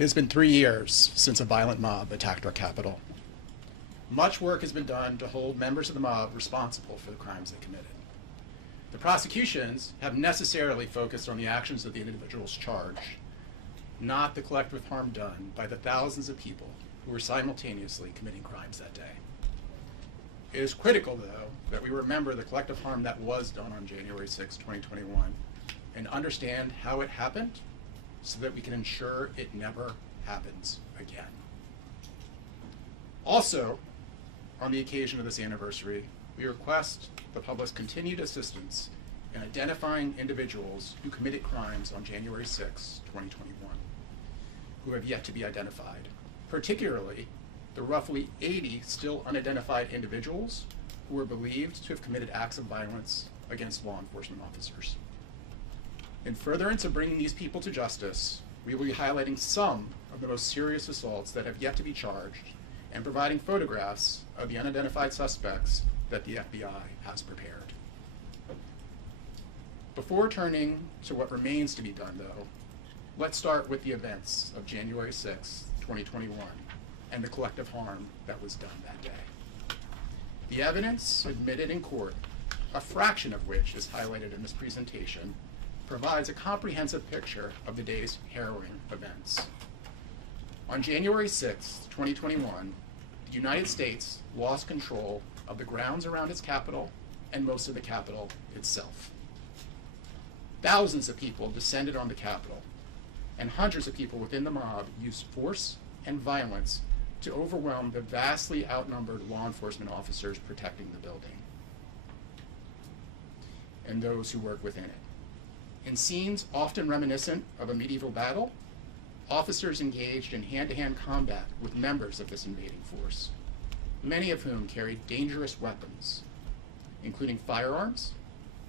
It has been 3 years since a violent mob attacked our capital. Much work has been done to hold members of the mob responsible for the crimes they committed. The prosecutions have necessarily focused on the actions of the individuals charged, not the collective harm done by the thousands of people who were simultaneously committing crimes that day. It is critical, though, that we remember the collective harm that was done on January 6, 2021, and understand how it happened so that we can ensure it never happens again. Also, on the occasion of this anniversary, we request the public's continued assistance in identifying individuals who committed crimes on January 6, 2021, who have yet to be identified, particularly the roughly 80 still unidentified individuals who were believed to have committed acts of violence against law enforcement officers. In furtherance of bringing these people to justice, we will be highlighting some of the most serious assaults that have yet to be charged and providing photographs of the unidentified suspects that the FBI has prepared. Before turning to what remains to be done, though, let's start with the events of January 6, 2021, and the collective harm that was done that day. The evidence admitted in court, a fraction of which is highlighted in this presentation, provides a comprehensive picture of the day's harrowing events. On January 6, 2021, the United States lost control of the grounds around its capital and most of the capital itself. Thousands of people descended on the Capitol, and hundreds of people within the mob used force and violence to overwhelm the vastly outnumbered law enforcement officers protecting the building and those who work within it. In scenes often reminiscent of a medieval battle, officers engaged in hand-to-hand combat with members of this invading force, many of whom carried dangerous weapons, including firearms,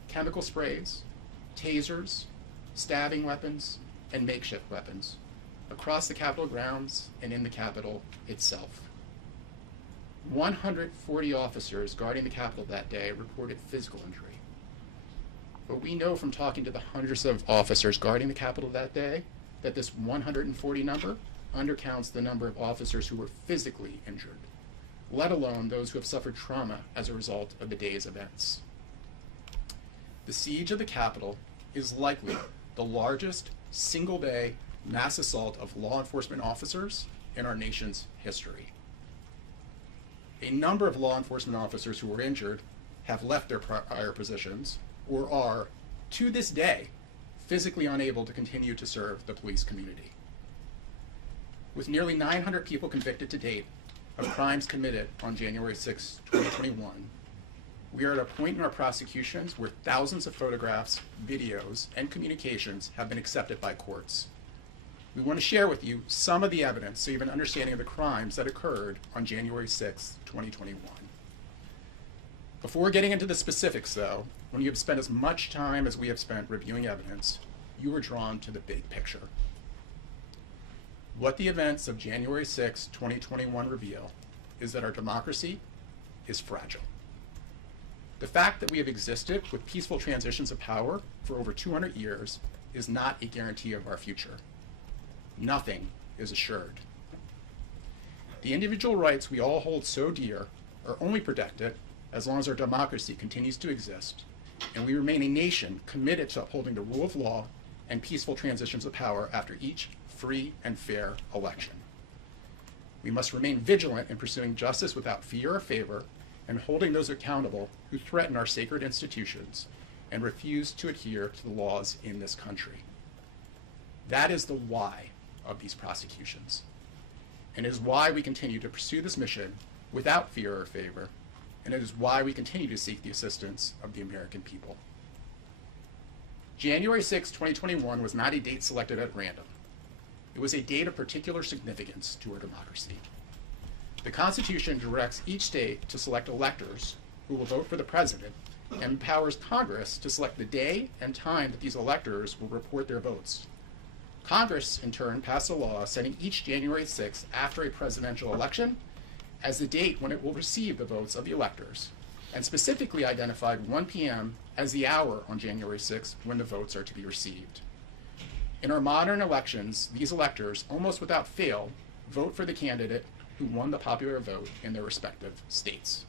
chemical sprays, tasers, stabbing weapons, and makeshift weapons, across the Capitol grounds and in the Capitol itself. 140 officers guarding the Capitol that day reported physical injury. But we know from talking to the hundreds of officers guarding the Capitol that day that this 140 number undercounts the number of officers who were physically injured, let alone those who have suffered trauma as a result of the day's events. The siege of the Capitol is likely the largest single-day mass assault of law enforcement officers in our nation's history. A number of law enforcement officers who were injured have left their prior positions or are, to this day, physically unable to continue to serve the police community. With nearly 900 people convicted to date of crimes committed on January 6, 2021, we are at a point in our prosecutions where thousands of photographs, videos, and communications have been accepted by courts. We want to share with you some of the evidence so you have an understanding of the crimes that occurred on January 6, 2021. Before getting into the specifics, though, when you have spent as much time as we have spent reviewing evidence, you are drawn to the big picture. What the events of January 6, 2021 reveal is that our democracy is fragile. The fact that we have existed with peaceful transitions of power for over 200 years is not a guarantee of our future. Nothing is assured. The individual rights we all hold so dear are only protected as long as our democracy continues to exist, and we remain a nation committed to upholding the rule of law and peaceful transitions of power after each free and fair election. We must remain vigilant in pursuing justice without fear or favor and holding those accountable who threaten our sacred institutions and refuse to adhere to the laws in this country. That is the why of these prosecutions, and it is why we continue to pursue this mission without fear or favor, and it is why we continue to seek the assistance of the American people. January 6, 2021 was not a date selected at random. It was a date of particular significance to our democracy. The Constitution directs each state to select electors who will vote for the president and empowers Congress to select the day and time that these electors will report their votes. Congress, in turn, passed a law setting each January 6th after a presidential election as the date when it will receive the votes of the electors, and specifically identified 1 p.m. as the hour on January 6th when the votes are to be received. In our modern elections, these electors, almost without fail, vote for the candidate who won the popular vote in their respective states.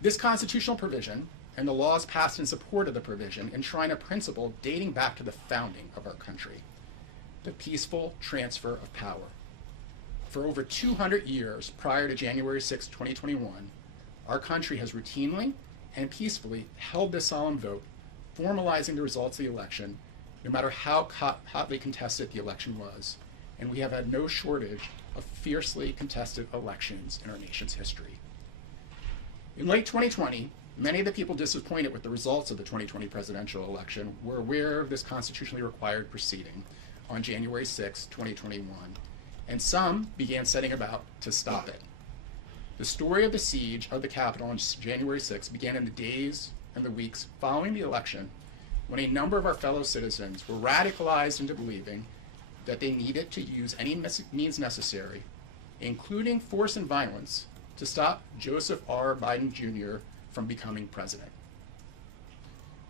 This constitutional provision and the laws passed in support of the provision enshrine a principle dating back to the founding of our country, the peaceful transfer of power. For over 200 years prior to January 6, 2021, our country has routinely and peacefully held this solemn vote, formalizing the results of the election, no matter how hotly contested the election was, and we have had no shortage of fiercely contested elections in our nation's history. In late 2020, many of the people disappointed with the results of the 2020 presidential election were aware of this constitutionally required proceeding on January 6, 2021, and some began setting about to stop it. The story of the siege of the Capitol on January 6 began in the days and the weeks following the election, when a number of our fellow citizens were radicalized into believing that they needed to use any means necessary, including force and violence, to stop Joseph R. Biden Jr. from becoming president.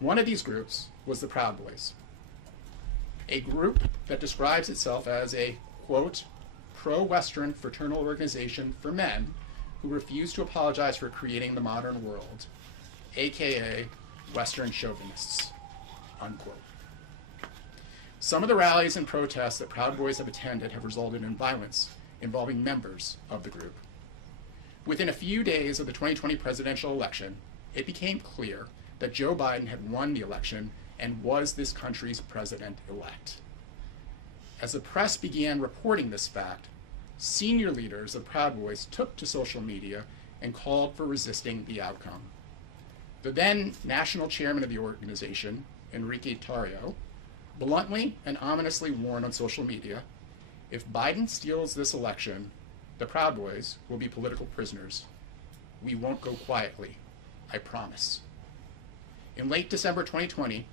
One of these groups was the Proud Boys, a group that describes itself as a, quote, pro-Western fraternal organization for men who refuse to apologize for creating the modern world, aka Western chauvinists, unquote. Some of the rallies and protests that Proud Boys have attended have resulted in violence involving members of the group. Within a few days of the 2020 presidential election, it became clear that Joe Biden had won the election and was this country's president-elect. As the press began reporting this fact, senior leaders of Proud Boys took to social media and called for resisting the outcome. The then national chairman of the organization, Enrique Tarrio, bluntly and ominously warned on social media, if Biden steals this election, the Proud Boys will be political prisoners. We won't go quietly, I promise. In late December 2020,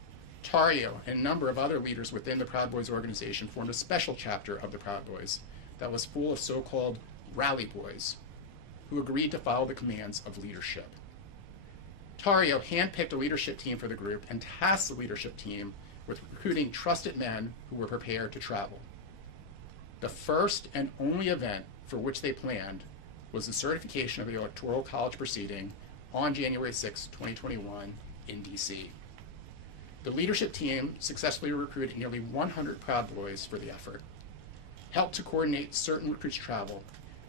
Tarrio and a number of other leaders within the Proud Boys organization formed a special chapter of the Proud Boys that was full of so-called rally boys who agreed to follow the commands of leadership. Tarrio handpicked a leadership team for the group and tasked the leadership team with recruiting trusted men who were prepared to travel. The first and only event for which they planned was the certification of the Electoral College proceeding on January 6, 2021 in DC. The leadership team successfully recruited nearly 100 Proud Boys for the effort, helped to coordinate certain recruits' travel,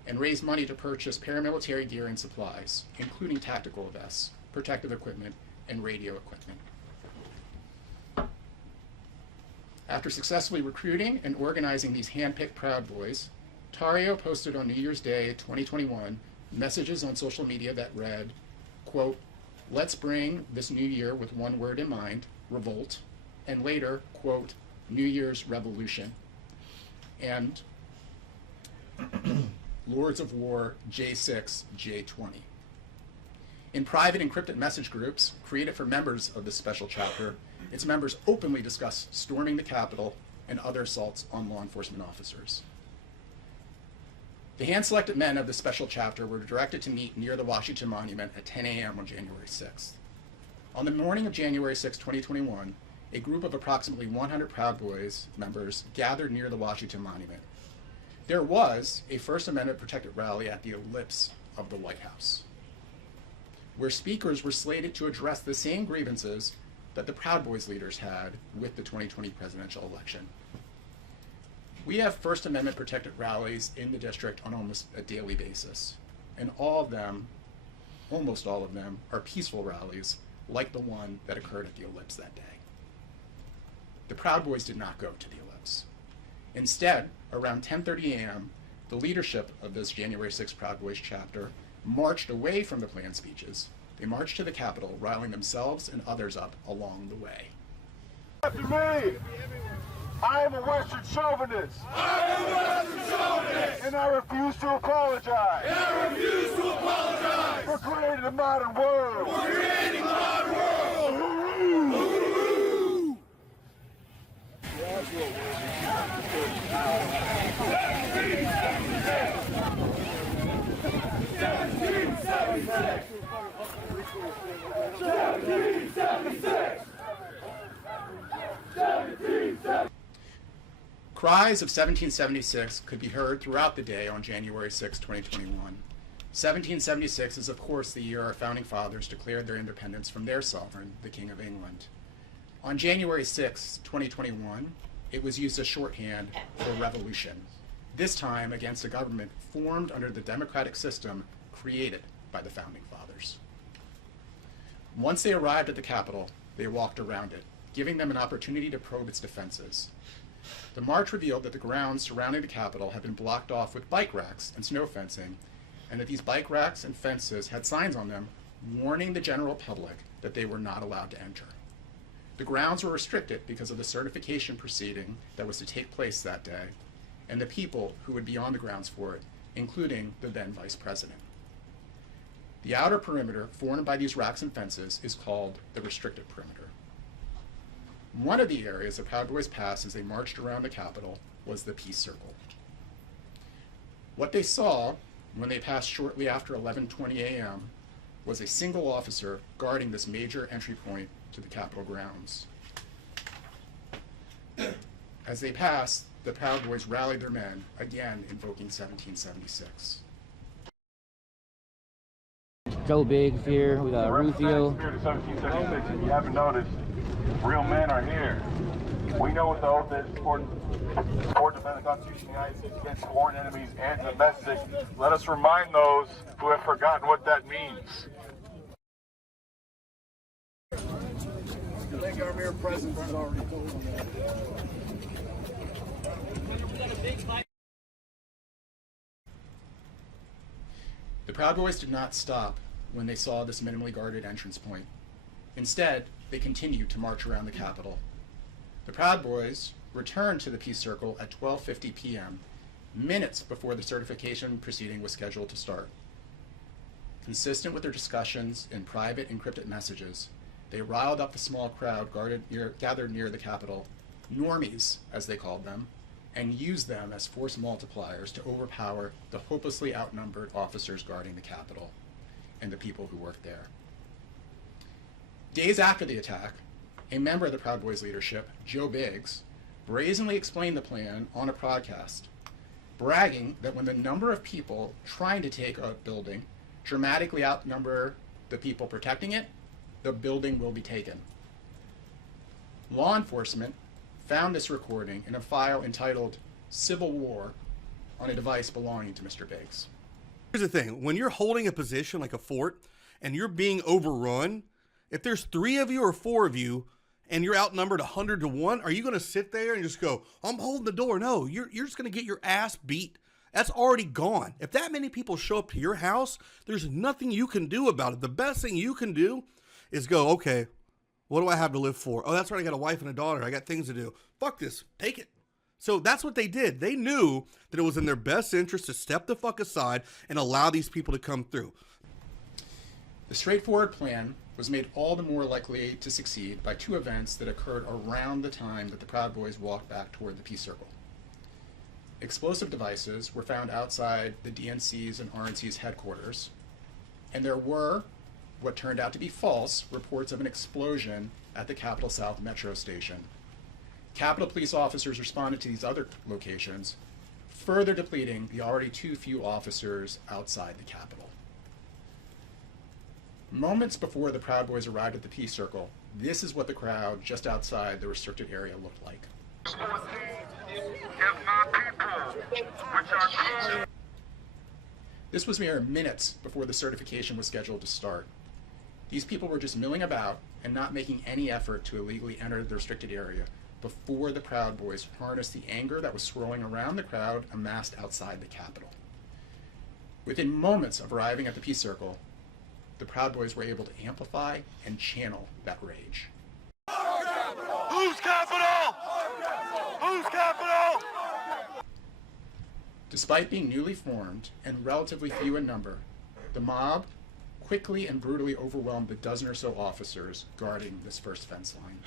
and raise money to purchase paramilitary gear and supplies, including tactical vests, protective equipment, and radio equipment. After successfully recruiting and organizing these hand-picked Proud Boys, Tarrio posted on New Year's Day 2021 messages on social media that read, quote, let's bring this new year with one word in mind, revolt, and later, quote, New Year's Revolution, and Lords of War J6, J20. In private encrypted message groups created for members of this special chapter, its members openly discussed storming the Capitol and other assaults on law enforcement officers. The hand-selected men of the special chapter were directed to meet near the Washington Monument at 10 a.m. on January 6th. On the morning of January 6, 2021, a group of approximately 100 Proud Boys members gathered near the Washington Monument. There was a First Amendment protected rally at the ellipse of the White House, where speakers were slated to address the same grievances that the Proud Boys leaders had with the 2020 presidential election. We have First Amendment protected rallies in the district on almost a daily basis, and all of them, almost all of them, are peaceful rallies like the one that occurred at the ellipse that day. The Proud Boys did not go to the ellipse. Instead, around 10:30 a.m., the leadership of this January 6 Proud Boys chapter marched away from the planned speeches. They marched to the Capitol, riling themselves and others up along the way. After me, I am a Western chauvinist. I am a Western chauvinist. And I refuse to apologize. And I refuse to apologize. For creating a modern world. For creating a modern world. Hoo-hoo. 1776. 1776. 1776. Cries of 1776 could be heard throughout the day on January 6, 2021. 1776 is, of course, the year our founding fathers declared their independence from their sovereign, the King of England. On January 6, 2021, it was used as shorthand for revolution, this time against a government formed under the democratic system created by the founding fathers. Once they arrived at the Capitol, they walked around it, giving them an opportunity to probe its defenses. The march revealed that the grounds surrounding the Capitol had been blocked off with bike racks and snow fencing, and that these bike racks and fences had signs on them warning the general public that they were not allowed to enter. The grounds were restricted because of the certification proceeding that was to take place that day, and the people who would be on the grounds for it, including the then Vice President. The outer perimeter formed by these racks and fences is called the restricted perimeter. One of the areas the Proud Boys passed as they marched around the Capitol was the Peace Circle. What they saw when they passed shortly after 11:20 a.m. was a single officer guarding this major entry point to the Capitol grounds. As they passed, the Proud Boys rallied their men, again invoking 1776. Joe Biggs here with Rufio. Spirit of 1776, if you haven't noticed, real men are here. We know what the oath is: support defend the Constitution of the United States against foreign enemies and domestic. Let us remind those who have forgotten what that means. I think our mere presence is already told them that. The Proud Boys did not stop when they saw this minimally guarded entrance point. Instead, they continued to march around the Capitol. The Proud Boys returned to the Peace Circle at 12:50 p.m., minutes before the certification proceeding was scheduled to start. Consistent with their discussions in private encrypted messages, they riled up the small crowd gathered near the Capitol, normies, as they called them, and used them as force multipliers to overpower the hopelessly outnumbered officers guarding the Capitol and the people who worked there. Days after the attack, a member of the Proud Boys leadership, Joe Biggs, brazenly explained the plan on a podcast, bragging that when the number of people trying to take a building dramatically outnumber the people protecting it, the building will be taken. Law enforcement found this recording in a file entitled Civil War on a device belonging to Mr. Biggs. Here's the thing. When you're holding a position like a fort and you're being overrun, if there's 3 of you or 4 of you and you're outnumbered 100 to 1, are you going to sit there and just go, I'm holding the door? No, you're just going to get your ass beat. That's already gone. If that many people show up to your house, there's nothing you can do about it. The best thing you can do is go, okay, what do I have to live for? Oh, that's right, I got a wife and a daughter. I got things to do. Fuck this. Take it. So that's what they did. They knew that it was in their best interest to step the fuck aside and allow these people to come through. The straightforward plan was made all the more likely to succeed by 2 events that occurred around the time that the Proud Boys walked back toward the Peace Circle. Explosive devices were found outside the DNC's and RNC's headquarters, and there were what turned out to be false reports of an explosion at the Capitol South Metro Station. Capitol Police officers responded to these other locations, further depleting the already too few officers outside the Capitol. Moments before the Proud Boys arrived at the Peace Circle, this is what the crowd just outside the restricted area looked like. This was mere minutes before the certification was scheduled to start. These people were just milling about and not making any effort to illegally enter the restricted area before the Proud Boys harnessed the anger that was swirling around the crowd amassed outside the Capitol. Within moments of arriving at the Peace Circle, the Proud Boys were able to amplify and channel that rage. Who's Capitol? Who's Capitol? Despite being newly formed and relatively few in number, the mob quickly and brutally overwhelmed the dozen or so officers guarding this first fence line.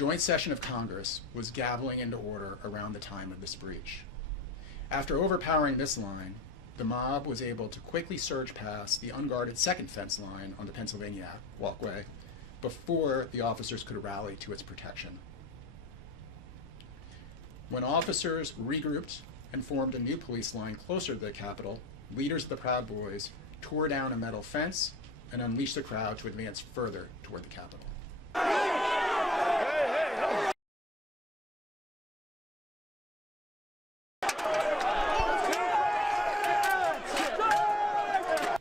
joint session of Congress was gaveling into order around the time of this breach. After overpowering this line, the mob was able to quickly surge past the unguarded second fence line on the Pennsylvania walkway before the officers could rally to its protection. When officers regrouped and formed a new police line closer to the Capitol, leaders of the Proud Boys tore down a metal fence and unleashed the crowd to advance further toward the Capitol.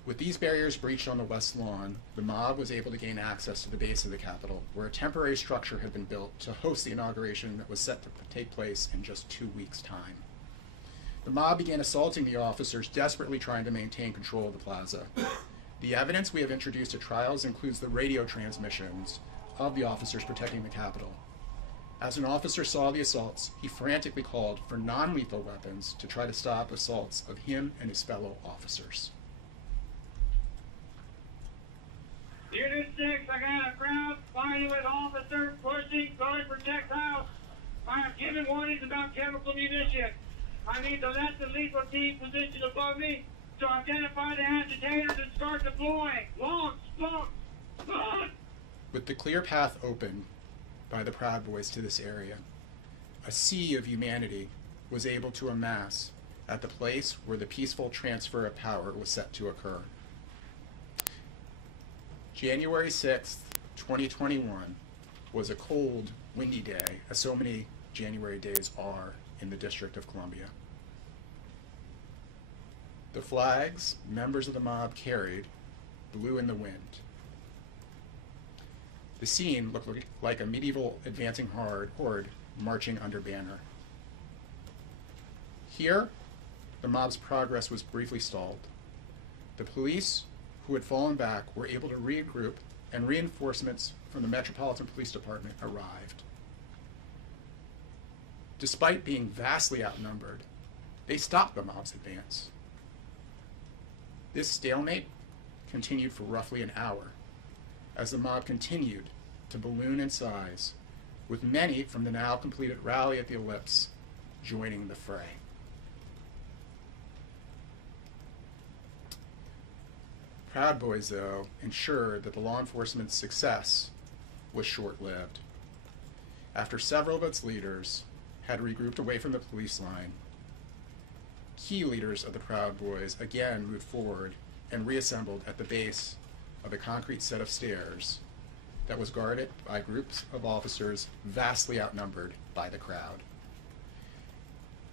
With these barriers breached on the west lawn, the mob was able to gain access to the base of the Capitol, where a temporary structure had been built to host the inauguration that was set to take place in just 2 weeks' time. The mob began assaulting the officers, desperately trying to maintain control of the plaza. The evidence we have introduced at trials includes the radio transmissions of the officers protecting the Capitol. As an officer saw the assaults, he frantically called for non-lethal weapons to try to stop assaults of him and his fellow officers. Unit 6, I got a crowd fighting with officers pushing guard projectiles. I have given warnings about chemical munitions. I need to let the lethal team position above me to identify the agitators and start deploying. Launch, launch. With the clear path open by the Proud Boys to this area, a sea of humanity was able to amass at the place where the peaceful transfer of power was set to occur. January 6th, 2021 was a cold, windy day, as so many January days are in the District of Columbia. The flags members of the mob carried blew in the wind. The scene looked like a medieval advancing horde marching under banner. Here, the mob's progress was briefly stalled. The police, who had fallen back, were able to regroup, and reinforcements from the Metropolitan Police Department arrived. Despite being vastly outnumbered, they stopped the mob's advance. This stalemate continued for roughly an hour, as the mob continued to balloon in size, with many from the now completed rally at the Ellipse joining the fray. Proud Boys, though, ensured that the law enforcement's success was short-lived. After several of its leaders had regrouped away from the police line, key leaders of the Proud Boys again moved forward and reassembled at the base of a concrete set of stairs that was guarded by groups of officers vastly outnumbered by the crowd.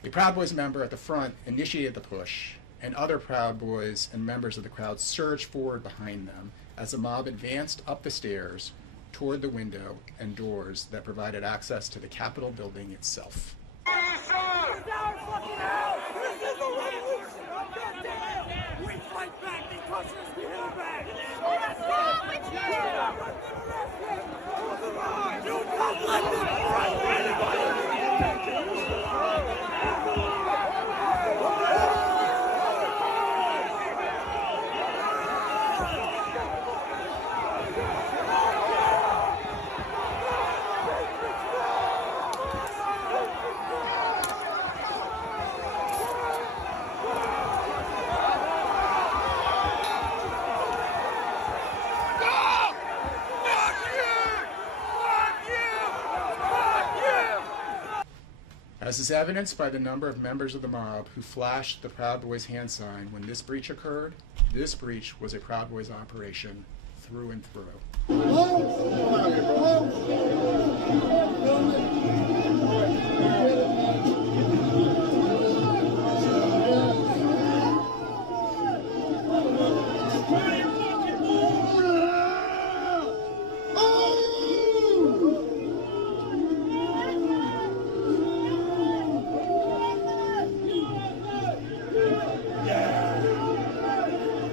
A Proud Boys member at the front initiated the push, and other Proud Boys and members of the crowd surged forward behind them as the mob advanced up the stairs toward the window and doors that provided access to the Capitol building itself. We fight back because we hit back. Do not let them fight anybody. As is evidenced by the number of members of the mob who flashed the Proud Boys hand sign when this breach occurred, this breach was a Proud Boys operation through and through.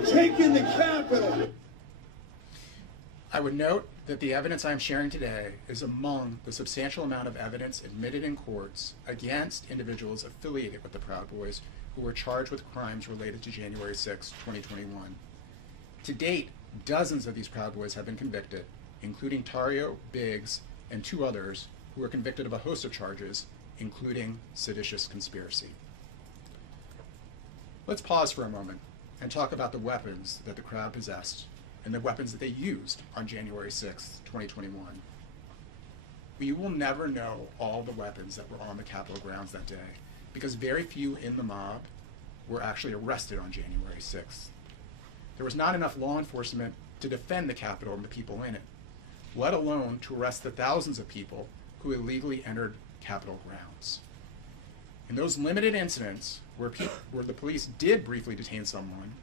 Taking the Capitol. I would note that the evidence I am sharing today is among the substantial amount of evidence admitted in courts against individuals affiliated with the Proud Boys who were charged with crimes related to January 6, 2021. To date, dozens of these Proud Boys have been convicted, including Tario, Biggs, and 2 others who were convicted of a host of charges, including seditious conspiracy. Let's pause for a moment and talk about the weapons that the crowd possessed and the weapons that they used on January 6, 2021. We will never know all the weapons that were on the Capitol grounds that day because very few in the mob were actually arrested on January 6th. There was not enough law enforcement to defend the Capitol and the people in it, let alone to arrest the thousands of people who illegally entered Capitol grounds. In those limited incidents where the police did briefly detain someone,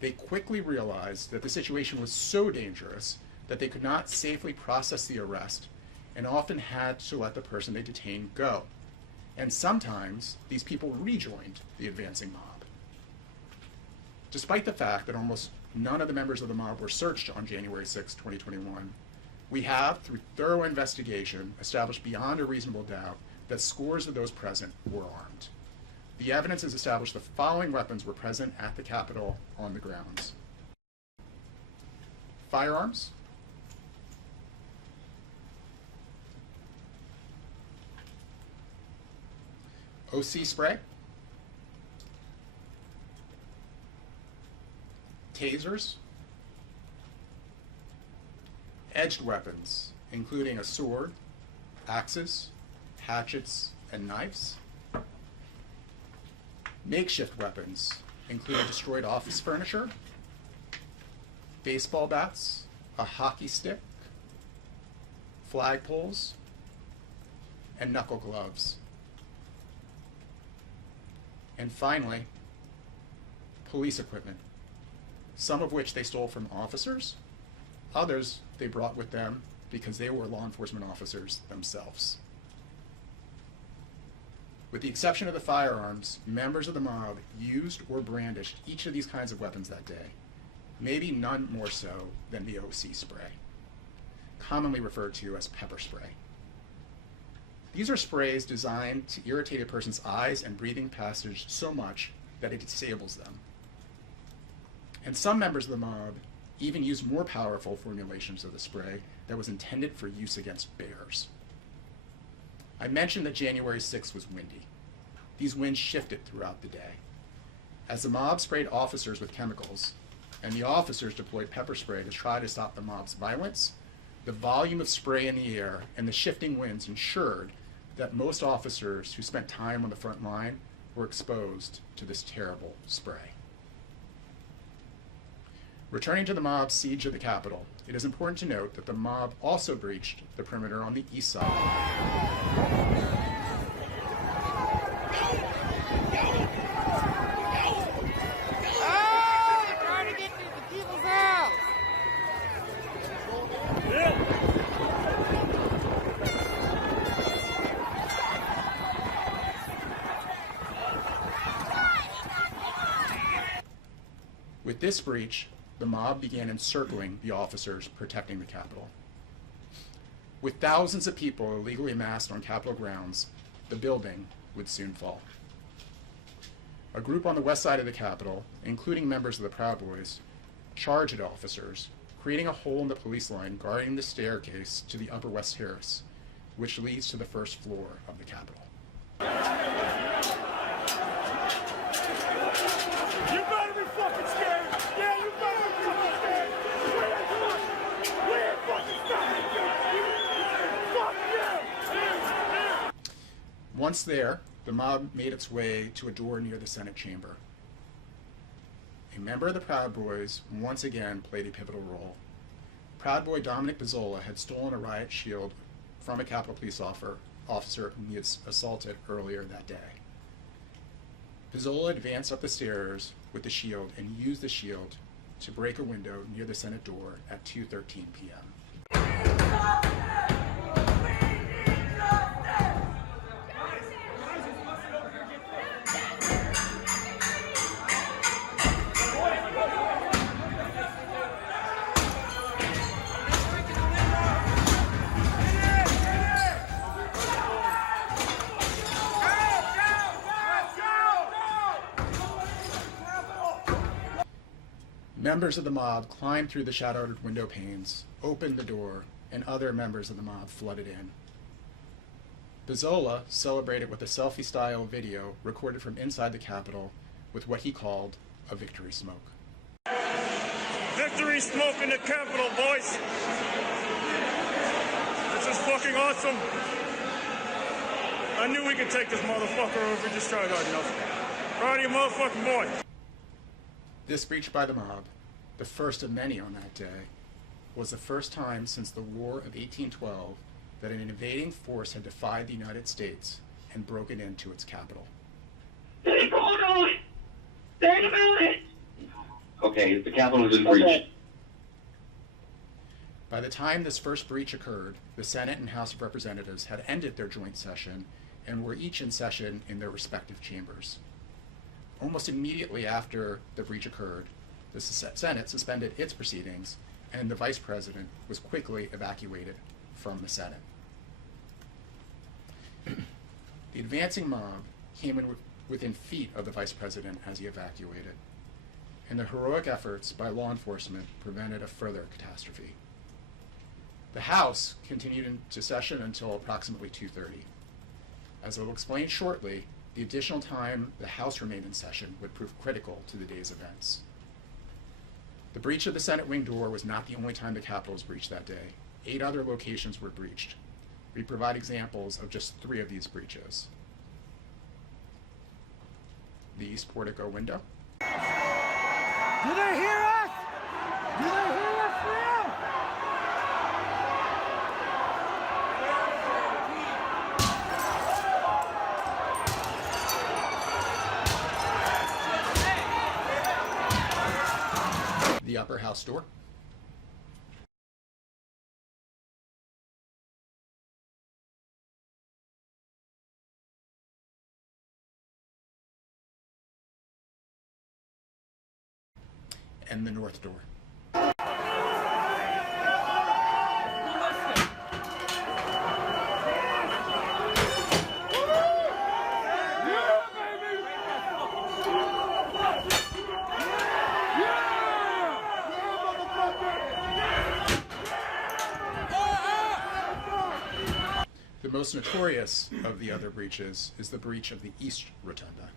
they quickly realized that the situation was so dangerous that they could not safely process the arrest and often had to let the person they detained go. And sometimes these people rejoined the advancing mob. Despite the fact that almost none of the members of the mob were searched on January 6, 2021, we have, through thorough investigation, established beyond a reasonable doubt that scores of those present were armed. The evidence has established the following weapons were present at the Capitol on the grounds. Firearms, OC spray, tasers, edged weapons, including a sword, axes, hatchets, and knives, makeshift weapons, including destroyed office furniture, baseball bats, a hockey stick, flagpoles, and knuckle gloves. And finally, police equipment, some of which they stole from officers, others they brought with them because they were law enforcement officers themselves. With the exception of the firearms, members of the mob used or brandished each of these kinds of weapons that day, maybe none more so than the OC spray, commonly referred to as pepper spray. These are sprays designed to irritate a person's eyes and breathing passage so much that it disables them. And some members of the mob even used more powerful formulations of the spray that was intended for use against bears. I mentioned that January 6th was windy. These winds shifted throughout the day. As the mob sprayed officers with chemicals, and the officers deployed pepper spray to try to stop the mob's violence, the volume of spray in the air and the shifting winds ensured that most officers who spent time on the front line were exposed to this terrible spray. Returning to the mob's siege of the Capitol, it is important to note that the mob also breached the perimeter on the east side. With this breach, the mob began encircling the officers protecting the Capitol. With thousands of people illegally amassed on Capitol grounds, the building would soon fall. A group on the west side of the Capitol, including members of the Proud Boys, charged at officers, creating a hole in the police line guarding the staircase to the Upper West Terrace, which leads to the first floor of the Capitol. You better be fucking scared! Yeah, you better be fucking scared! We ain't fucking stopping you! Fuck you! Once there, the mob made its way to a door near the Senate chamber. A member of the Proud Boys once again played a pivotal role. Proud Boy Dominic Pizzola had stolen a riot shield from a Capitol Police officer whom he had assaulted earlier that day. Pizzola advanced up the stairs with the shield and used the shield to break a window near the Senate door at 2:13 p.m. Members of the mob climbed through the shadowed window panes, opened the door, and other members of the mob flooded in. Bizzola celebrated with a selfie-style video recorded from inside the Capitol with what he called a victory smoke. Victory smoke in the Capitol, boys. This is fucking awesome. I knew we could take this motherfucker if we just tried hard enough. Proud of you, motherfucking boy. This breach by the mob, the first of many on that day, was the first time since the War of 1812 that an invading force had defied the United States and broken into its capital. Stay on! Stay about it! Okay, the Capitol is in breach. Okay. By the time this first breach occurred, the Senate and House of Representatives had ended their joint session and were each in session in their respective chambers. Almost immediately after the breach occurred, the Senate suspended its proceedings and the Vice President was quickly evacuated from the Senate. The advancing mob came in within feet of the Vice President as he evacuated, and the heroic efforts by law enforcement prevented a further catastrophe. The House continued into session until approximately 2:30. As I will explain shortly, the additional time the House remained in session would prove critical to the day's events. The breach of the Senate wing door was not the only time the Capitol was breached that day. 8 other locations were breached. We provide examples of just 3 of these breaches. The East Portico window. Do they hear us? Do they hear us now? The upper house door. And the north door. The most notorious of the other breaches is the breach of the East Rotunda.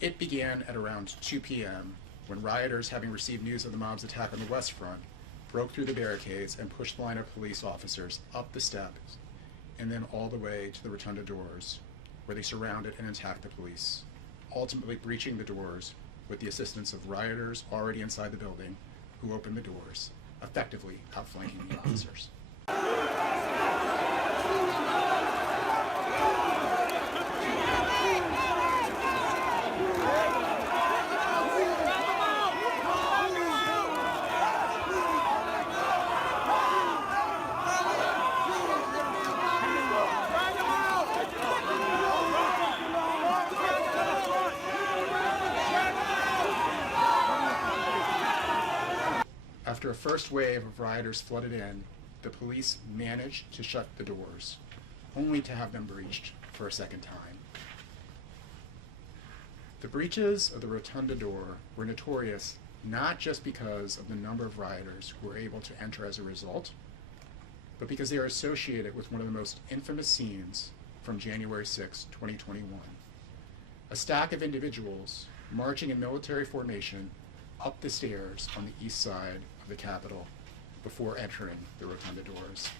It began at around 2 p.m. when rioters, having received news of the mob's attack on the West Front, broke through the barricades and pushed the line of police officers up the steps and then all the way to the Rotunda doors, where they surrounded and attacked the police, ultimately breaching the doors with the assistance of rioters already inside the building who opened the doors, effectively outflanking the officers. After a first wave of rioters flooded in, the police managed to shut the doors, only to have them breached for a second time. The breaches of the Rotunda door were notorious not just because of the number of rioters who were able to enter as a result, but because they are associated with one of the most infamous scenes from January 6, 2021. A stack of individuals marching in military formation up the stairs on the east side of the Capitol before entering the Rotunda doors.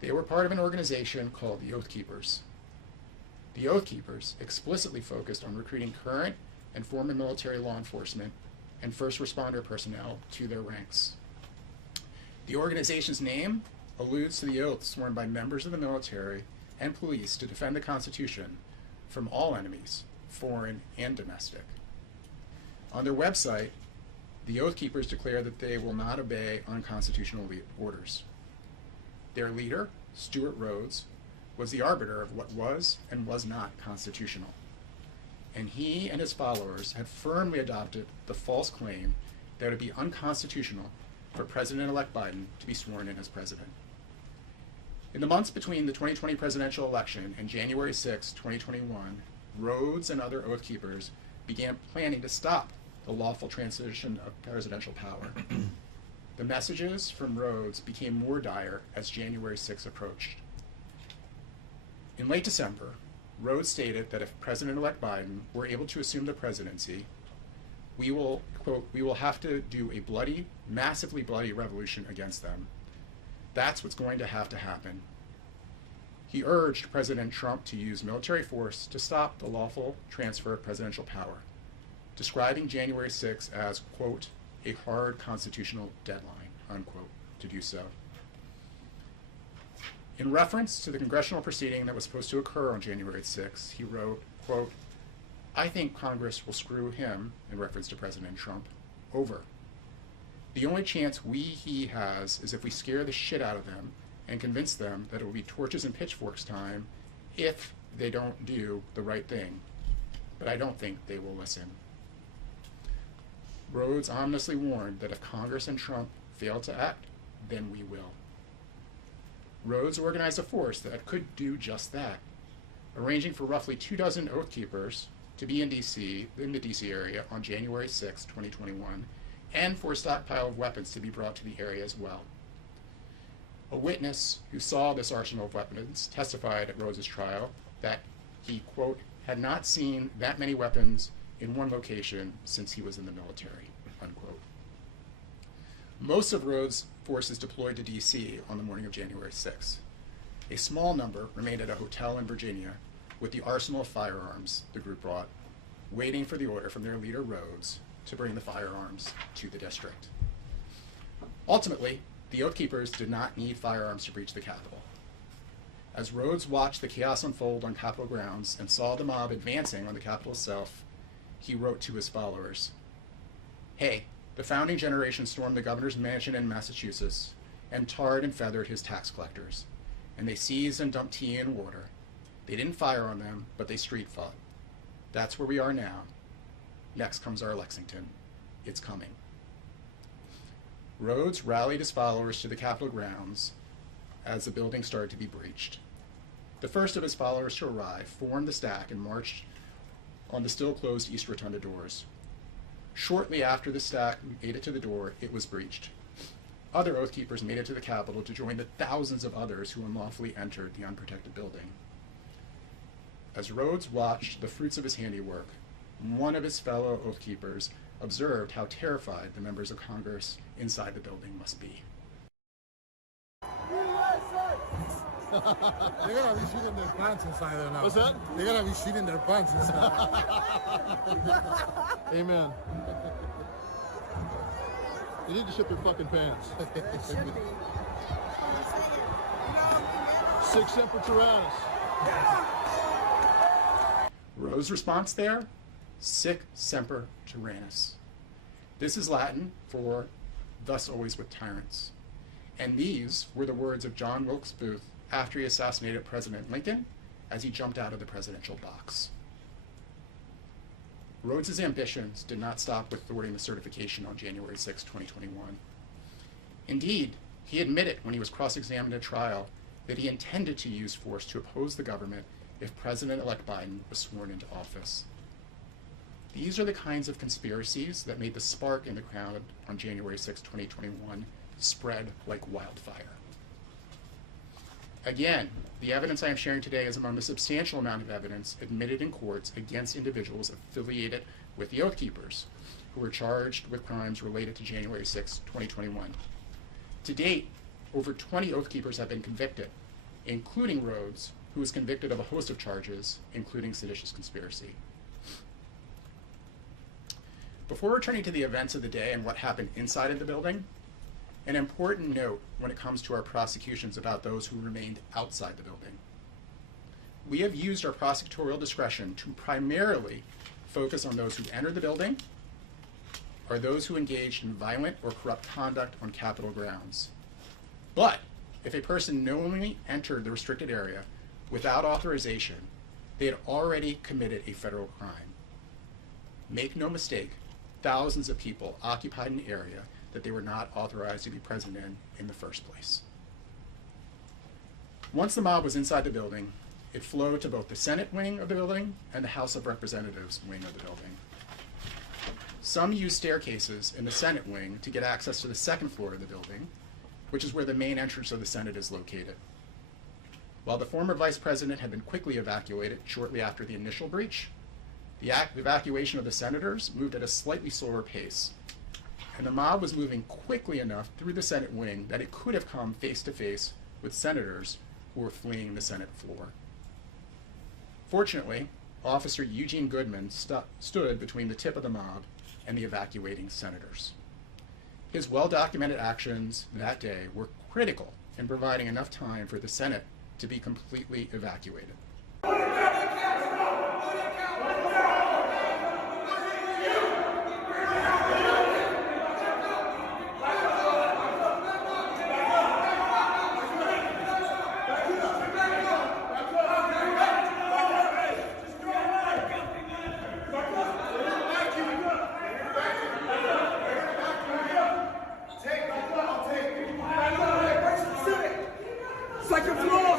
They were part of an organization called the Oath Keepers. The Oath Keepers explicitly focused on recruiting current and former military law enforcement and first responder personnel to their ranks. The organization's name alludes to the oaths sworn by members of the military and police to defend the Constitution from all enemies, foreign and domestic. On their website, the Oath Keepers declare that they will not obey unconstitutional orders. Their leader, Stuart Rhodes, was the arbiter of what was and was not constitutional. And he and his followers had firmly adopted the false claim that it would be unconstitutional for President-elect Biden to be sworn in as president. In the months between the 2020 presidential election and January 6, 2021, Rhodes and other Oath Keepers began planning to stop the lawful transition of presidential power. The messages from Rhodes became more dire as January 6 approached. In late December, Rhodes stated that if President-elect Biden were able to assume the presidency, we will, quote, we will have to do a bloody, massively bloody revolution against them. That's what's going to have to happen. He urged President Trump to use military force to stop the lawful transfer of presidential power, describing January 6 as, quote, a hard constitutional deadline, unquote, to do so. In reference to the congressional proceeding that was supposed to occur on January 6, he wrote, quote, I think Congress will screw him, in reference to President Trump, over. The only chance he has is if we scare the shit out of them and convince them that it will be torches and pitchforks time if they don't do the right thing. But I don't think they will listen. Rhodes ominously warned that if Congress and Trump fail to act, then we will. Rhodes organized a force that could do just that, arranging for roughly 24 Oath Keepers to be in the D.C. area on January 6, 2021, and for a stockpile of weapons to be brought to the area as well. A witness who saw this arsenal of weapons testified at Rhodes' trial that he, quote, had not seen that many weapons in one location since he was in the military, unquote. Most of Rhodes' forces deployed to D.C. on the morning of January 6. A small number remained at a hotel in Virginia with the arsenal of firearms the group brought, waiting for the order from their leader, Rhodes, to bring the firearms to the district. Ultimately, the Oath Keepers did not need firearms to breach the Capitol. As Rhodes watched the chaos unfold on Capitol grounds and saw the mob advancing on the Capitol itself, he wrote to his followers, hey, the founding generation stormed the governor's mansion in Massachusetts and tarred and feathered his tax collectors, and they seized and dumped tea and water. They didn't fire on them, but they street fought. That's where we are now. Next comes our Lexington. It's coming. Rhodes rallied his followers to the Capitol grounds as the building started to be breached. The first of his followers to arrive formed the stack and marched on the still closed East Rotunda doors. Shortly after the stack made it to the door, it was breached. Other Oath Keepers made it to the Capitol to join the thousands of others who unlawfully entered the unprotected building. As Rhodes watched the fruits of his handiwork, one of his fellow Oath Keepers observed how terrified the members of Congress inside the building must be. They're gonna be shooting their pants inside there now. What's that? They're gonna be shooting their pants inside. Amen. You need to ship your fucking pants. It should be. Sic semper tyrannis. Rhodes' response there? Sic semper tyrannis. This is Latin for thus always with tyrants. And these were the words of John Wilkes Booth after he assassinated President Lincoln as he jumped out of the presidential box. Rhodes' ambitions did not stop with thwarting the certification on January 6, 2021. Indeed, he admitted when he was cross-examined at trial that he intended to use force to oppose the government if President-elect Biden was sworn into office. These are the kinds of conspiracies that made the spark in the crowd on January 6, 2021 spread like wildfire. Again, the evidence I am sharing today is among the substantial amount of evidence admitted in courts against individuals affiliated with the Oath Keepers who were charged with crimes related to January 6, 2021. To date, over 20 Oath Keepers have been convicted, including Rhodes, who was convicted of a host of charges, including seditious conspiracy. Before returning to the events of the day and what happened inside of the building, an important note when it comes to our prosecutions about those who remained outside the building. We have used our prosecutorial discretion to primarily focus on those who entered the building or those who engaged in violent or corrupt conduct on Capitol grounds. But if a person knowingly entered the restricted area without authorization, they had already committed a federal crime. Make no mistake, thousands of people occupied an area that they were not authorized to be present in the first place. Once the mob was inside the building, it flowed to both the Senate wing of the building and the House of Representatives wing of the building. Some used staircases in the Senate wing to get access to the second floor of the building, which is where the main entrance of the Senate is located. While the former vice president had been quickly evacuated shortly after the initial breach, the evacuation of the senators moved at a slightly slower pace, and the mob was moving quickly enough through the Senate wing that it could have come face to face with senators who were fleeing the Senate floor. Fortunately, Officer Eugene Goodman stood between the tip of the mob and the evacuating senators. His well-documented actions that day were critical in providing enough time for the Senate to be completely evacuated. Second floor!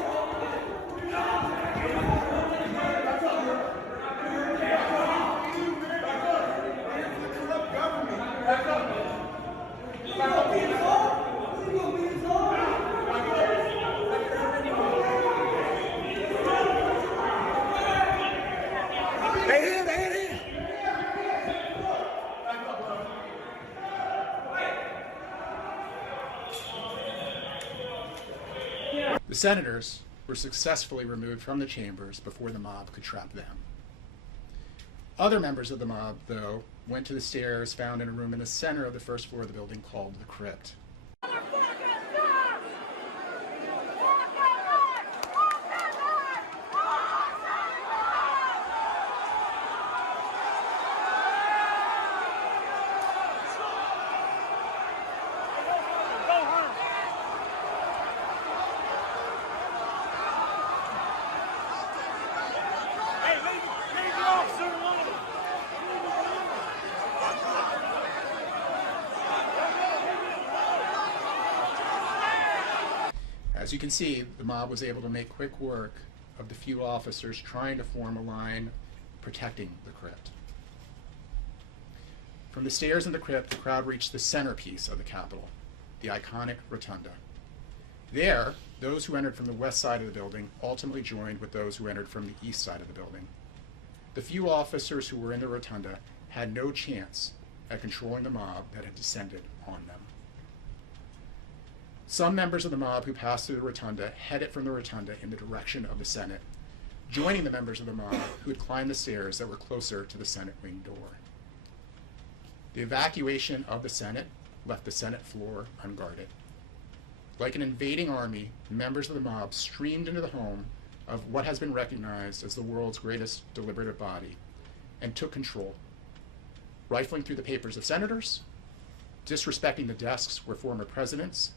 The senators were successfully removed from the chambers before the mob could trap them. Other members of the mob, though, went to the stairs found in a room in the center of the first floor of the building called the crypt. As you can see, the mob was able to make quick work of the few officers trying to form a line protecting the crypt. From the stairs in the crypt, the crowd reached the centerpiece of the Capitol, the iconic rotunda. There, those who entered from the west side of the building ultimately joined with those who entered from the east side of the building. The few officers who were in the rotunda had no chance at controlling the mob that had descended on them. Some members of the mob who passed through the rotunda headed from the rotunda in the direction of the Senate, joining the members of the mob who had climbed the stairs that were closer to the Senate wing door. The evacuation of the Senate left the Senate floor unguarded. Like an invading army, members of the mob streamed into the home of what has been recognized as the world's greatest deliberative body and took control, rifling through the papers of senators, disrespecting the desks where former presidents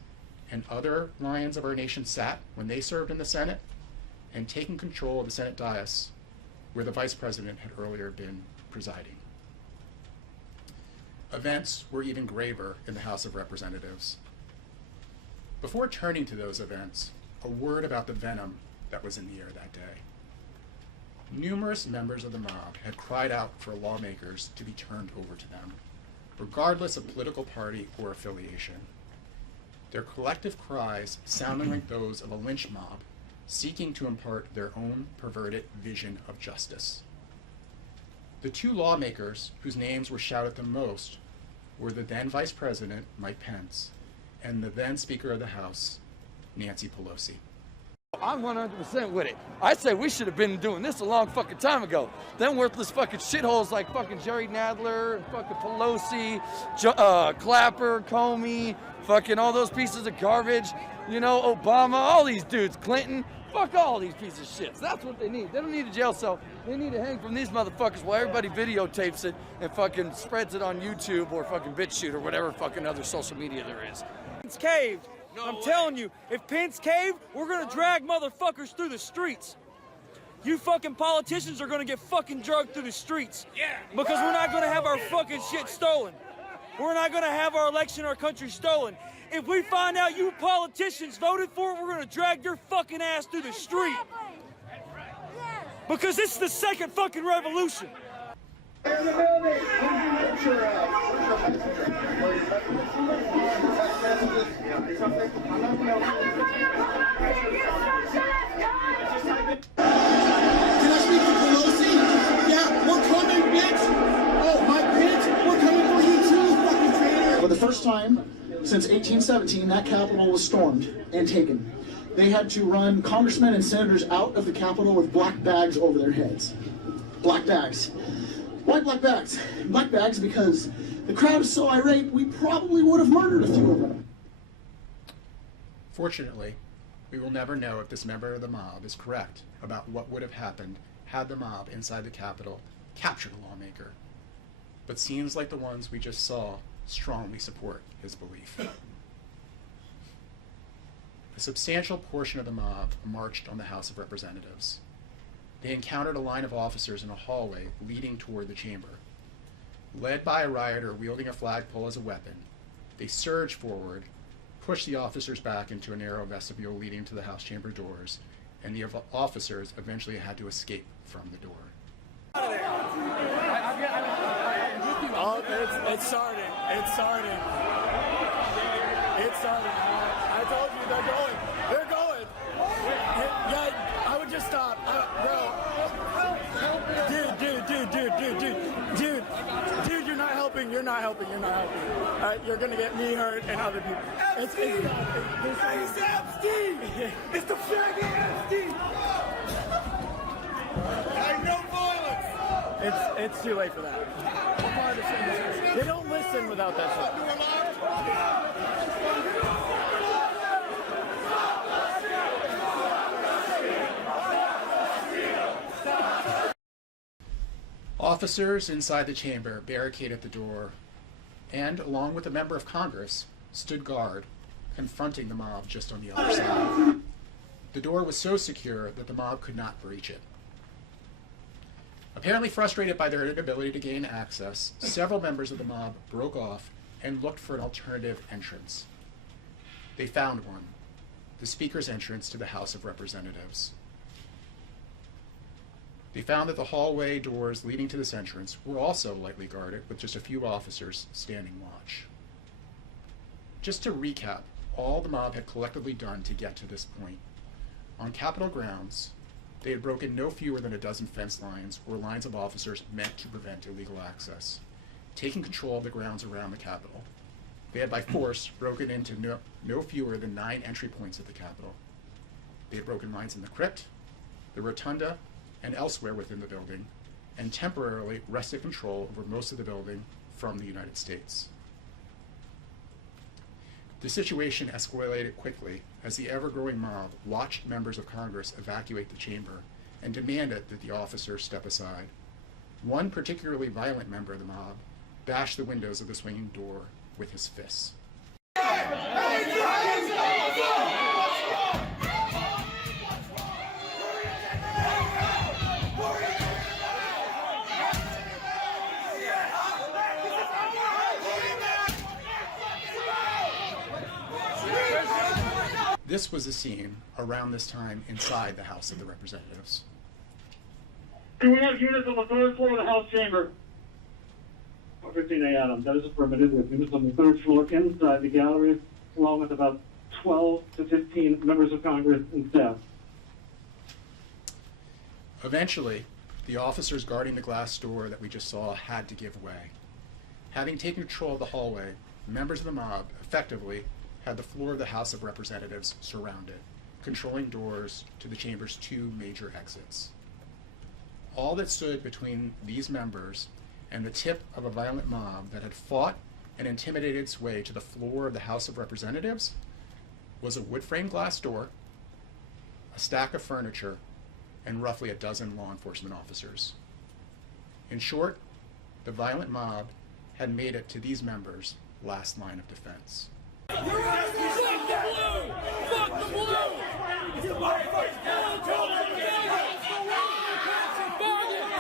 and other lions of our nation sat when they served in the Senate, and taking control of the Senate dais where the vice president had earlier been presiding. Events were even graver in the House of Representatives. Before turning to those events, a word about the venom that was in the air that day. Numerous members of the mob had cried out for lawmakers to be turned over to them, regardless of political party or affiliation. Their collective cries sounding like those of a lynch mob seeking to impart their own perverted vision of justice. The two lawmakers whose names were shouted the most were the then Vice President, Mike Pence, and the then Speaker of the House, Nancy Pelosi. I'm 100% with it. I say we should have been doing this a long fucking time ago. Them worthless fucking shitholes like fucking Jerry Nadler, and fucking Pelosi, Clapper, Comey, fucking all those pieces of garbage, you know, Obama, all these dudes, Clinton, fuck all these pieces of shit. That's what they need. They don't need a jail cell. They need to hang from these motherfuckers while everybody videotapes it and fucking spreads it on YouTube or fucking BitChute or whatever fucking other social media there is. It's caved. I'm telling you, if Pence caved, we're gonna drag motherfuckers through the streets. You fucking politicians are gonna get fucking drugged through the streets. Yeah. Because we're not gonna have our fucking shit stolen. We're not gonna have our election, our country stolen. If we find out you politicians voted for it, we're gonna drag your fucking ass through the street. Because this is the second fucking revolution. In the building. Can I speak to Pelosi? Yeah, we're coming, bitch! Oh, my bitch, we're coming for you too, fucking traitor! For the first time since 1817, that Capitol was stormed and taken. They had to run congressmen and senators out of the Capitol with black bags over their heads. Black bags. Why black bags? Black bags because the crowd is so irate, we probably would have murdered a few of them. Fortunately, we will never know if this member of the mob is correct about what would have happened had the mob inside the Capitol captured a lawmaker. But scenes like the ones we just saw strongly support his belief. A substantial portion of the mob marched on the House of Representatives. They encountered a line of officers in a hallway leading toward the chamber. Led by a rioter wielding a flagpole as a weapon, they surged forward, pushed the officers back into a narrow vestibule leading to the House chamber doors, and the officers eventually had to escape from the door. Oh, it's starting. It's starting. It's starting. I told you they're going. They're going. Yeah, I would just stop. Bro. Dude, you're not helping. You're not helping. You're gonna get me hurt and other people. It's Epstein. It's the faggot Epstein. No violence. It's too late for that. They don't listen without that shit. Officers inside the chamber barricaded the door and, along with a member of Congress, stood guard, confronting the mob just on the other side. The door was so secure that the mob could not breach it. Apparently frustrated by their inability to gain access, several members of the mob broke off and looked for an alternative entrance. They found one, the Speaker's entrance to the House of Representatives. They found that the hallway doors leading to this entrance were also lightly guarded, with just a few officers standing watch. Just to recap all the mob had collectively done to get to this point. On Capitol grounds, they had broken no fewer than a dozen fence lines or lines of officers meant to prevent illegal access, taking control of the grounds around the Capitol. They had by force broken into no fewer than 9 entry points of the Capitol. They had broken lines in the crypt, the rotunda, and elsewhere within the building, and temporarily wrested control over most of the building from the United States. The situation escalated quickly as the ever-growing mob watched members of Congress evacuate the chamber and demanded that the officers step aside. One particularly violent member of the mob bashed the windows of the swinging door with his fists. This was a scene around this time inside the House of the Representatives. We have units on the 3rd floor of the House chamber. 15A Adams, that is affirmative. We have units on the 3rd floor inside the gallery, along with about 12 to 15 members of Congress and staff. Eventually, the officers guarding the glass door that we just saw had to give way. Having taken control of the hallway, members of the mob effectively had the floor of the House of Representatives surrounded, controlling doors to the chamber's 2 major exits. All that stood between these members and the tip of a violent mob that had fought and intimidated its way to the floor of the House of Representatives was a wood-framed glass door, a stack of furniture, and roughly a dozen law enforcement officers. In short, the violent mob had made it to these members' last line of defense. Fuck the blue! Fuck the blue!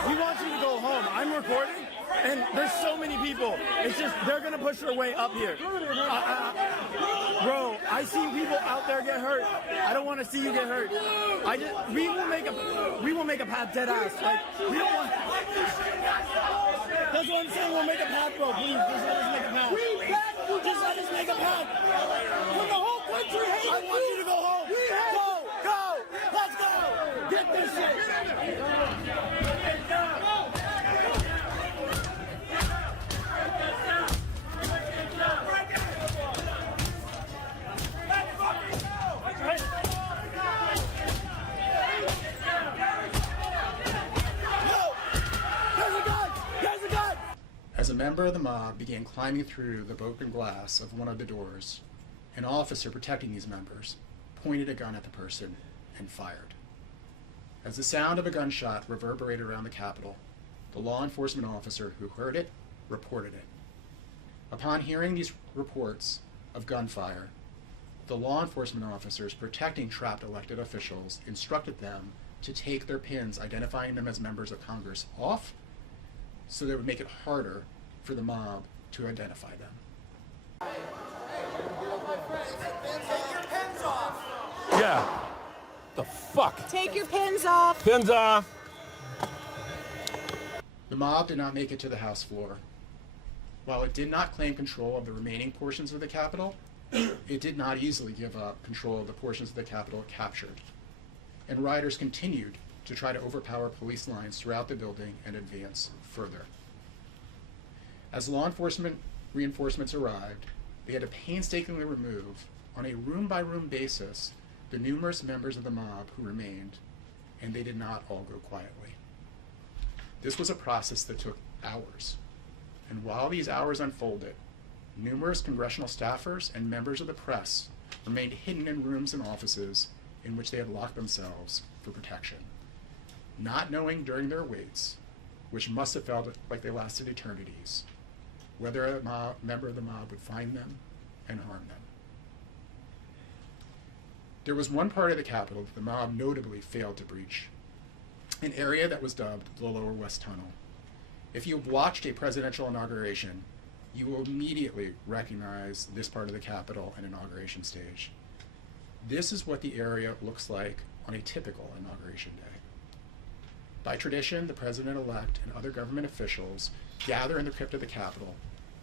We want you to go home. I'm recording, and there's so many people. It's just, they're gonna push their way up here. Bro, I've seen people out there get hurt. I don't want to see you get hurt. We will make a path dead ass. Like, we don't want. That's what I'm saying. We'll make a path, bro. Please, just let us make a path. Just let us make a path. When the whole country hates I want you to go home. Go. Let's go. Get this shit. As a member of the mob began climbing through the broken glass of one of the doors, an officer protecting these members pointed a gun at the person and fired. As the sound of a gunshot reverberated around the Capitol, the law enforcement officer who heard it reported it. Upon hearing these reports of gunfire, the law enforcement officers protecting trapped elected officials instructed them to take their pins identifying them as members of Congress off so that it would make it harder for the mob to identify them. Yeah. The fuck? Take your pins off. Pins off. The mob did not make it to the House floor. While it did not claim control of the remaining portions of the Capitol, it did not easily give up control of the portions of the Capitol it captured. And rioters continued to try to overpower police lines throughout the building and advance further. As law enforcement reinforcements arrived, they had to painstakingly remove, on a room-by-room basis, the numerous members of the mob who remained, and they did not all go quietly. This was a process that took hours, and while these hours unfolded, numerous congressional staffers and members of the press remained hidden in rooms and offices in which they had locked themselves for protection, not knowing during their waits, which must have felt like they lasted eternities, whether a member of the mob would find them and harm them. There was one part of the Capitol that the mob notably failed to breach, an area that was dubbed the Lower West Tunnel. If you've watched a presidential inauguration, you will immediately recognize this part of the Capitol and inauguration stage. This is what the area looks like on a typical inauguration day. By tradition, the president-elect and other government officials gather in the crypt of the Capitol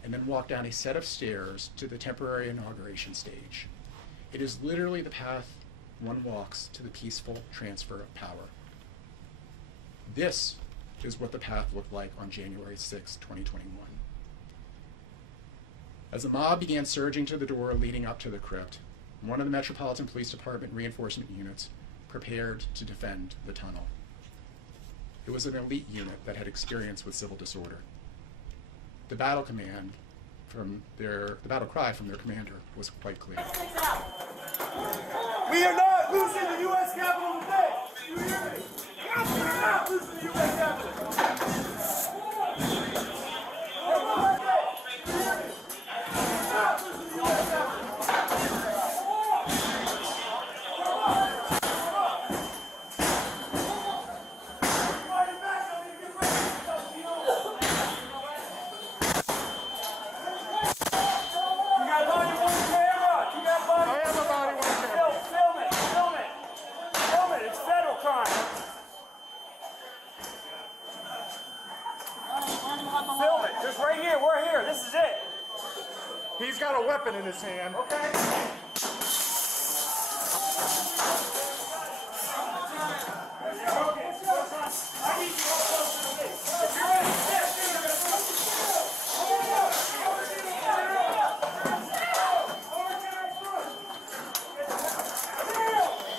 and then walk down a set of stairs to the temporary inauguration stage. It is literally the path one walks to the peaceful transfer of power. This is what the path looked like on January 6, 2021. As the mob began surging to the door leading up to the crypt, one of the Metropolitan Police Department reinforcement units prepared to defend the tunnel. It was an elite unit that had experience with civil disorder. The battle cry from their commander was quite clear. We are not losing the U.S. Capitol today. Do you hear me? We are not losing the U.S. Capitol. He's got a weapon in his hand. Okay.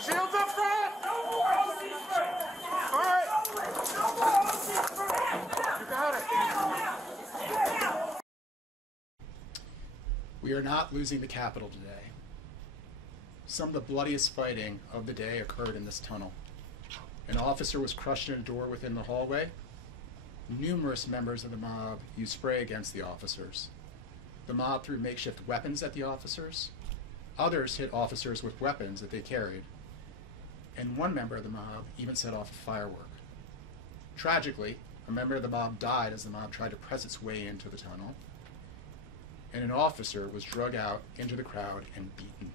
Shields up front. All right. You got it. We are not losing the Capitol today. Some of the bloodiest fighting of the day occurred in this tunnel. An officer was crushed in a door within the hallway. Numerous members of the mob used spray against the officers. The mob threw makeshift weapons at the officers. Others hit officers with weapons that they carried. And one member of the mob even set off a firework. Tragically, a member of the mob died as the mob tried to press its way into the tunnel, and an officer was dragged out into the crowd and beaten.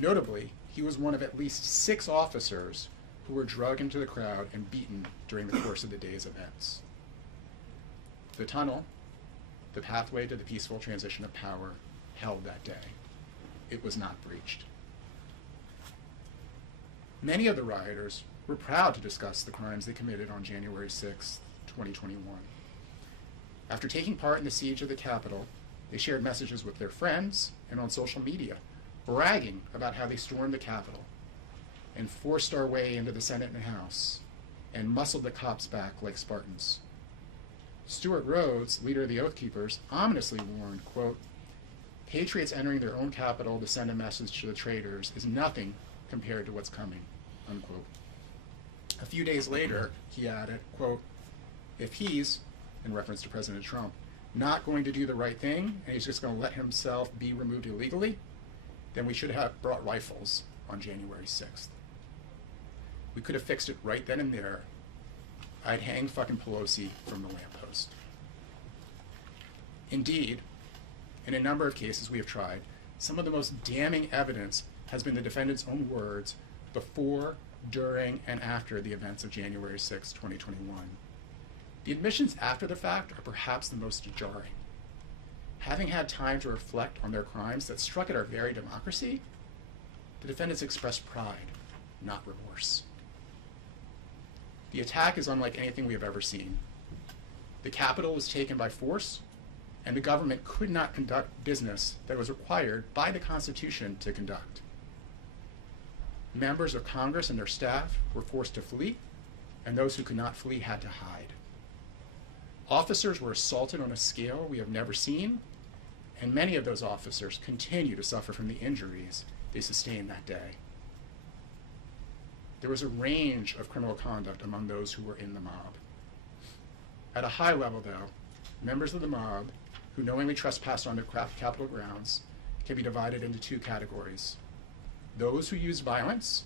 Notably, he was one of at least 6 officers who were dragged into the crowd and beaten during the course of the day's events. The tunnel, the pathway to the peaceful transition of power, held that day. It was not breached. Many of the rioters were proud to discuss the crimes they committed on January 6, 2021. After taking part in the siege of the Capitol, they shared messages with their friends and on social media, bragging about how they stormed the Capitol and forced our way into the Senate and House and muscled the cops back like Spartans. Stuart Rhodes, leader of the Oath Keepers, ominously warned, quote, "Patriots entering their own capital to send a message to the traitors is nothing compared to what's coming," unquote. A few days later, he added, quote, "If he's," in reference to President Trump, "not going to do the right thing and he's just going to let himself be removed illegally, then we should have brought rifles on January 6th. We could have fixed it right then and there. I'd hang fucking Pelosi from the lamppost." Indeed, in a number of cases we have tried, some of the most damning evidence has been the defendant's own words before, during, and after the events of January 6, 2021. The admissions after the fact are perhaps the most jarring. Having had time to reflect on their crimes that struck at our very democracy, the defendants expressed pride, not remorse. The attack is unlike anything we have ever seen. The Capitol was taken by force, and the government could not conduct business that was required by the Constitution to conduct. Members of Congress and their staff were forced to flee, and those who could not flee had to hide. Officers were assaulted on a scale we have never seen, and many of those officers continue to suffer from the injuries they sustained that day. There was a range of criminal conduct among those who were in the mob. At a high level, though, members of the mob who knowingly trespassed on the Capitol grounds can be divided into 2 categories: those who used violence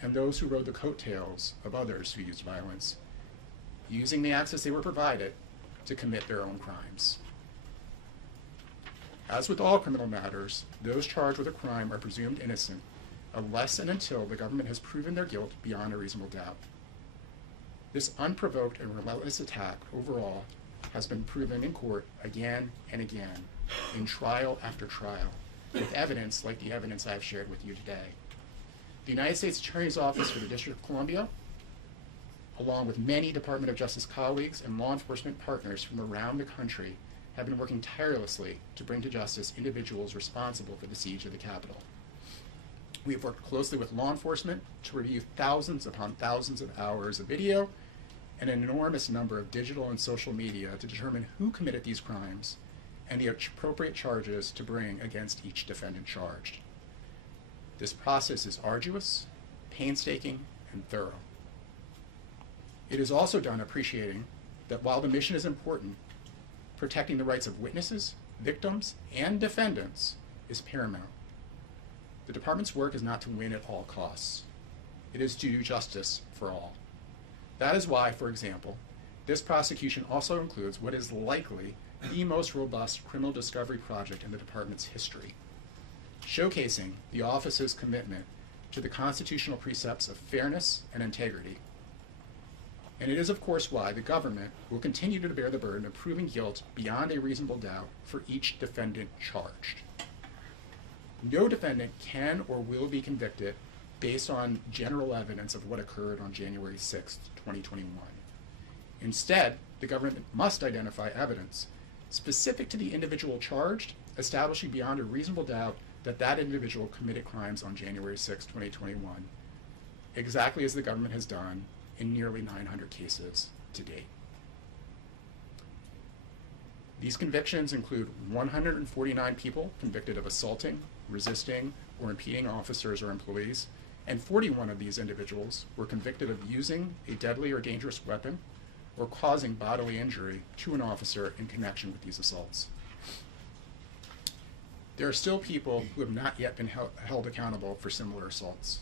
and those who rode the coattails of others who used violence, using the access they were provided to commit their own crimes. As with all criminal matters, those charged with a crime are presumed innocent unless and until the government has proven their guilt beyond a reasonable doubt. This unprovoked and relentless attack overall has been proven in court again and again, in trial after trial, with evidence like the evidence I have shared with you today. The United States Attorney's Office for the District of Columbia, along with many Department of Justice colleagues and law enforcement partners from around the country, have been working tirelessly to bring to justice individuals responsible for the siege of the Capitol. We have worked closely with law enforcement to review thousands upon thousands of hours of video and an enormous number of digital and social media to determine who committed these crimes and the appropriate charges to bring against each defendant charged. This process is arduous, painstaking, and thorough. It is also done appreciating that while the mission is important, protecting the rights of witnesses, victims, and defendants is paramount. The department's work is not to win at all costs. It is to do justice for all. That is why, for example, this prosecution also includes what is likely the most robust criminal discovery project in the department's history, showcasing the office's commitment to the constitutional precepts of fairness and integrity. And it is, of course, why the government will continue to bear the burden of proving guilt beyond a reasonable doubt for each defendant charged. No defendant can or will be convicted based on general evidence of what occurred on January 6, 2021. Instead, the government must identify evidence specific to the individual charged, establishing beyond a reasonable doubt that that individual committed crimes on January 6, 2021, exactly as the government has done in nearly 900 cases to date. These convictions include 149 people convicted of assaulting, resisting, or impeding officers or employees, and 41 of these individuals were convicted of using a deadly or dangerous weapon or causing bodily injury to an officer in connection with these assaults. There are still people who have not yet been held accountable for similar assaults.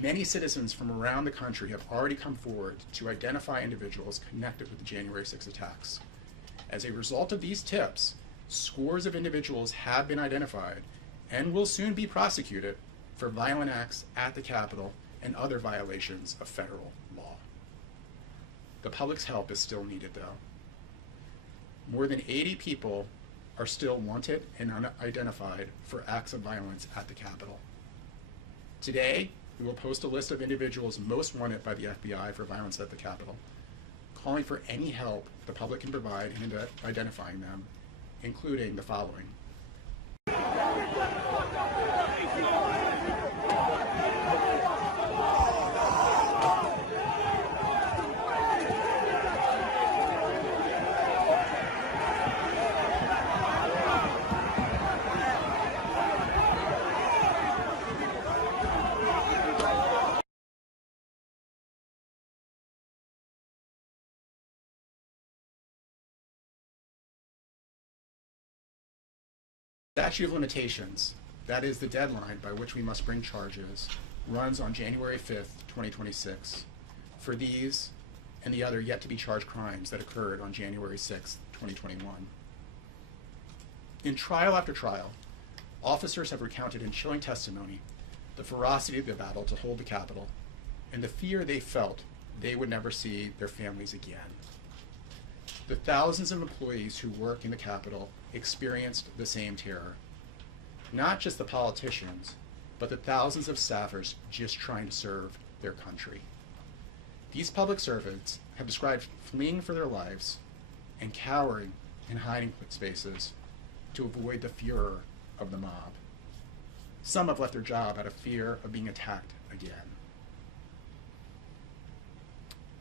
Many citizens from around the country have already come forward to identify individuals connected with the January 6 attacks. As a result of these tips, scores of individuals have been identified, and will soon be prosecuted for violent acts at the Capitol and other violations of federal law. The public's help is still needed, though. More than 80 people are still wanted and unidentified for acts of violence at the Capitol. Today, we will post a list of individuals most wanted by the FBI for violence at the Capitol, calling for any help the public can provide in identifying them, including the following. Statute of limitations, that is the deadline by which we must bring charges, runs on January 5th, 2026, for these and the other yet to be charged crimes that occurred on January 6th, 2021. In trial after trial, officers have recounted in chilling testimony the ferocity of the battle to hold the Capitol and the fear they felt they would never see their families again. The thousands of employees who work in the Capitol experienced the same terror. Not just the politicians, but the thousands of staffers just trying to serve their country. These public servants have described fleeing for their lives and cowering in hiding spaces to avoid the furor of the mob. Some have left their job out of fear of being attacked again.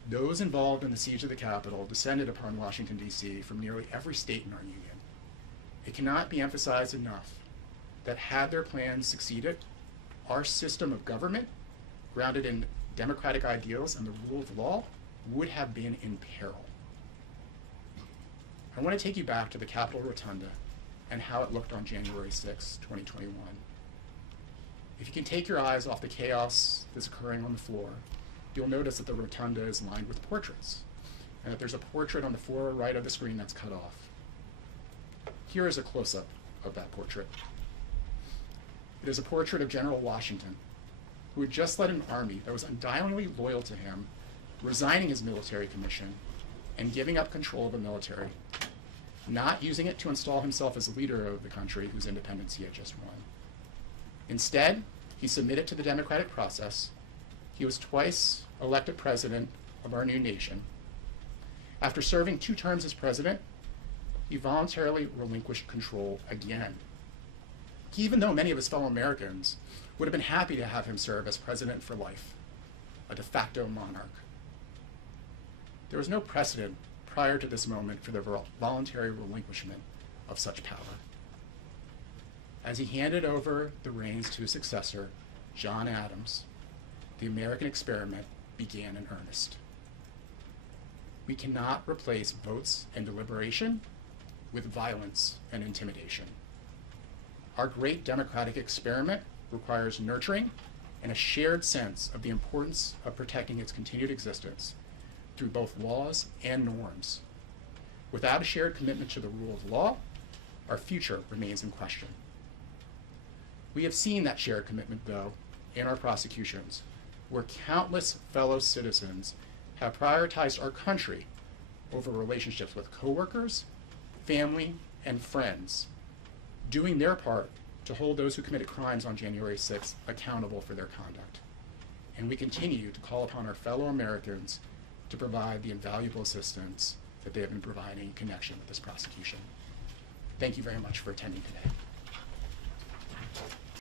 Those involved in the siege of the Capitol descended upon Washington, D.C. from nearly every state in our union. It cannot be emphasized enough that had their plans succeeded, our system of government, grounded in democratic ideals and the rule of law, would have been in peril. I want to take you back to the Capitol Rotunda and how it looked on January 6, 2021. If you can take your eyes off the chaos that's occurring on the floor, you'll notice that the rotunda is lined with portraits, and that there's a portrait on the far right of the screen that's cut off. Here is a close-up of that portrait. It is a portrait of General Washington, who had just led an army that was undyingly loyal to him, resigning his military commission and giving up control of the military, not using it to install himself as leader of the country whose independence he had just won. Instead, he submitted to the democratic process. He was twice elected president of our new nation. After serving 2 terms as president, he voluntarily relinquished control again, even though many of his fellow Americans would have been happy to have him serve as president for life, a de facto monarch. There was no precedent prior to this moment for the voluntary relinquishment of such power. As he handed over the reins to his successor, John Adams, the American experiment began in earnest. We cannot replace votes and deliberation with violence and intimidation. Our great democratic experiment requires nurturing and a shared sense of the importance of protecting its continued existence through both laws and norms. Without a shared commitment to the rule of law, our future remains in question. We have seen that shared commitment, though, in our prosecutions, where countless fellow citizens have prioritized our country over relationships with coworkers, family, and friends, doing their part to hold those who committed crimes on January 6th accountable for their conduct. And we continue to call upon our fellow Americans to provide the invaluable assistance that they have been providing in connection with this prosecution. Thank you very much for attending today.